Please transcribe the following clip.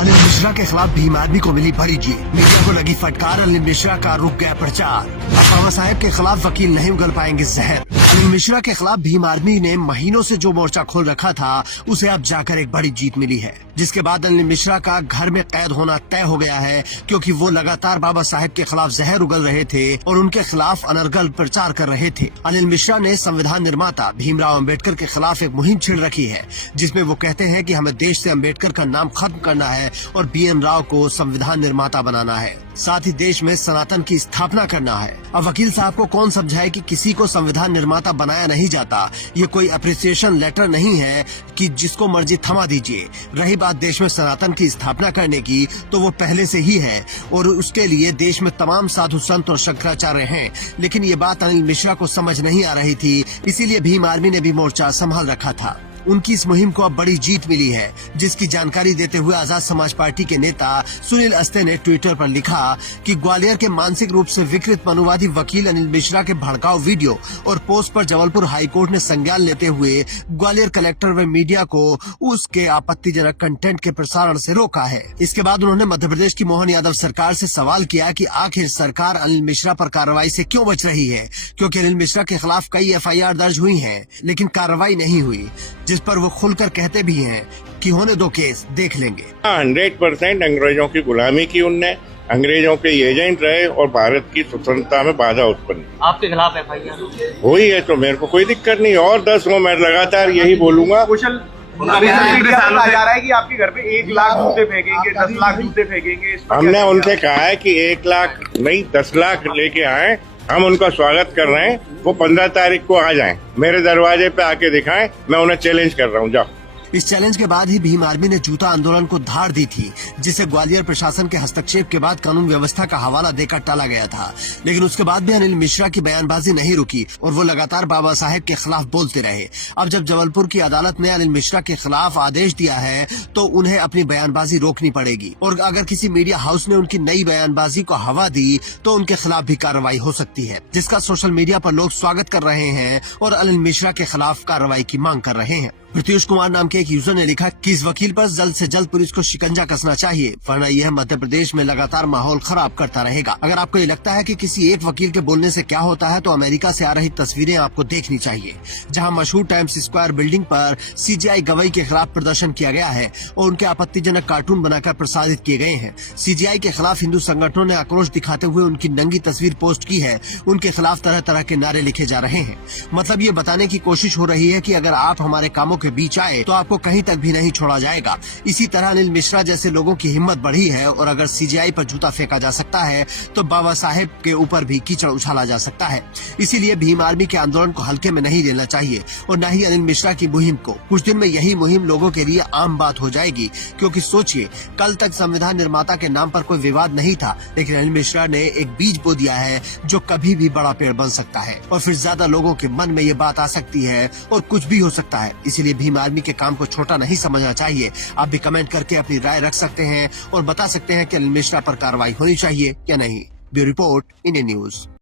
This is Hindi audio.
अनिल मिश्रा के खिलाफ भीम आर्मी को मिली बड़ी जीत। मीडिया को लगी फटकार, अनिल मिश्रा का रुक गया प्रचार। अब बाबा साहेब के खिलाफ वकील नहीं उगल पाएंगे जहर। अनिल मिश्रा के खिलाफ भीम आर्मी ने महीनों से जो मोर्चा खोल रखा था उसे अब जाकर एक बड़ी जीत मिली है, जिसके बाद अनिल मिश्रा का घर में कैद होना तय हो गया है, क्योंकि वो लगातार बाबा साहेब के खिलाफ जहर उगल रहे थे और उनके खिलाफ अनर्गल प्रचार कर रहे थे। अनिल मिश्रा ने संविधान निर्माता भीमराव अंबेडकर के खिलाफ एक मुहिम छिड़ रखी है, जिसमें वो कहते हैं कि हमें देश से अंबेडकर का नाम खत्म करना है और BN राव को संविधान निर्माता बनाना है, साथ ही देश में सनातन की स्थापना करना है। अब वकील साहब को कौन समझाए कि किसी को संविधान निर्माता बनाया नहीं जाता। ये कोई अप्रिसिएशन लेटर नहीं है कि जिसको मर्जी थमा दीजिए। रही बात देश में सनातन की स्थापना करने की, तो वो पहले से ही है और उसके लिए देश में तमाम साधु संत और शंकराचार्य हैं। लेकिन ये बात अनिल मिश्रा को समझ नहीं आ रही थी, इसीलिए भीम आर्मी ने भी मोर्चा संभाल रखा था। उनकी इस मुहिम को अब बड़ी जीत मिली है, जिसकी जानकारी देते हुए आजाद समाज पार्टी के नेता सुनील अस्ते ने ट्विटर पर लिखा कि ग्वालियर के मानसिक रूप से विकृत मनुवादी वकील अनिल मिश्रा के भड़काऊ वीडियो और पोस्ट पर जबलपुर हाईकोर्ट ने संज्ञान लेते हुए ग्वालियर कलेक्टर व मीडिया को उसके आपत्तिजनक कंटेंट के प्रसारण से रोका है। इसके बाद उन्होंने मध्य प्रदेश की मोहन यादव सरकार से सवाल किया कि आखिर सरकार अनिल मिश्रा पर कार्रवाई से क्यों बच रही है, क्योंकि अनिल मिश्रा के खिलाफ कई FIR दर्ज हुई है, लेकिन कार्रवाई नहीं हुई, जिस पर वो खुलकर कहते भी हैं कि होने दो केस, देख लेंगे। 100% अंग्रेजों की गुलामी की उनने, अंग्रेजों के एजेंट रहे और भारत की स्वतंत्रता में बाधा उत्पन्न। आपके खिलाफ FIR हुई है तो मेरे को कोई दिक्कत नहीं, और 10 हो, मैं लगातार यही बोलूंगा। अभी कहा जा रहा है कि आपके घर पे 1 लाख जूते फेंकेंगे, 10 लाख जूते फेंकेंगे। हमने उनसे कहा है कि 1 लाख नहीं 10 लाख लेके आए, हम उनका स्वागत कर रहे हैं। वो 15 तारीख को आ जाएं, मेरे दरवाजे पे आके दिखाएं, मैं उन्हें चैलेंज कर रहा हूँ, जाओ। इस चैलेंज के बाद ही भीम आर्मी ने जूता आंदोलन को धार दी थी, जिसे ग्वालियर प्रशासन के हस्तक्षेप के बाद कानून व्यवस्था का हवाला देकर टाला गया था। लेकिन उसके बाद भी अनिल मिश्रा की बयानबाजी नहीं रुकी और वो लगातार बाबा साहेब के खिलाफ बोलते रहे। अब जब जबलपुर की अदालत ने अनिल मिश्रा के खिलाफ आदेश दिया है, तो उन्हें अपनी बयानबाजी रोकनी पड़ेगी और अगर किसी मीडिया हाउस ने उनकी नई बयानबाजी को हवा दी तो उनके खिलाफ भी कार्रवाई हो सकती है, जिसका सोशल मीडिया पर लोग स्वागत कर रहे हैं और अनिल मिश्रा के खिलाफ कार्रवाई की मांग कर रहे हैं। प्रत्युष कुमार नाम के एक यूजर ने लिखा कि इस वकील पर जल्द से जल्द पुलिस को शिकंजा कसना चाहिए, वरना यह मध्य प्रदेश में लगातार माहौल खराब करता रहेगा। अगर आपको ये लगता है कि किसी एक वकील के बोलने से क्या होता है, तो अमेरिका से आ रही तस्वीरें आपको देखनी चाहिए, जहां मशहूर टाइम्स स्क्वायर बिल्डिंग पर CGI गवई के खिलाफ प्रदर्शन किया गया है और उनके आपत्तिजनक कार्टून बनाकर प्रसारित किए गए हैं। CGI के खिलाफ हिंदू संगठनों ने आक्रोश दिखाते हुए उनकी नंगी तस्वीर पोस्ट की है। उनके खिलाफ तरह तरह के नारे लिखे जा रहे हैं। मतलब ये बताने की कोशिश हो रही है कि अगर आप हमारे कामों के बीच आए तो आपको कहीं तक भी नहीं छोड़ा जाएगा। इसी तरह अनिल मिश्रा जैसे लोगों की हिम्मत बढ़ी है और अगर CGI पर जूता फेंका जा सकता है, तो बाबा साहेब के ऊपर भी कीचड़ उछाला जा सकता है। इसीलिए भीम आर्मी के आंदोलन को हल्के में नहीं लेना चाहिए और न ही अनिल मिश्रा की मुहिम को। कुछ दिन में यही मुहिम लोगों के लिए आम बात हो जाएगी, क्योंकि सोचिए, कल तक संविधान निर्माता के नाम पर कोई विवाद नहीं था, लेकिन अनिल मिश्रा ने एक बीज बो दिया है जो कभी भी बड़ा पेड़ बन सकता है और फिर ज्यादा लोगों के मन में ये बात आ सकती है और कुछ भी हो सकता है। इसीलिए भीम आर्मी के काम को छोटा नहीं समझना चाहिए। आप भी कमेंट करके अपनी राय रख सकते हैं और बता सकते हैं कि अनिल मिश्रा पर कार्रवाई होनी चाहिए या नहीं। Bureau report, Indian news.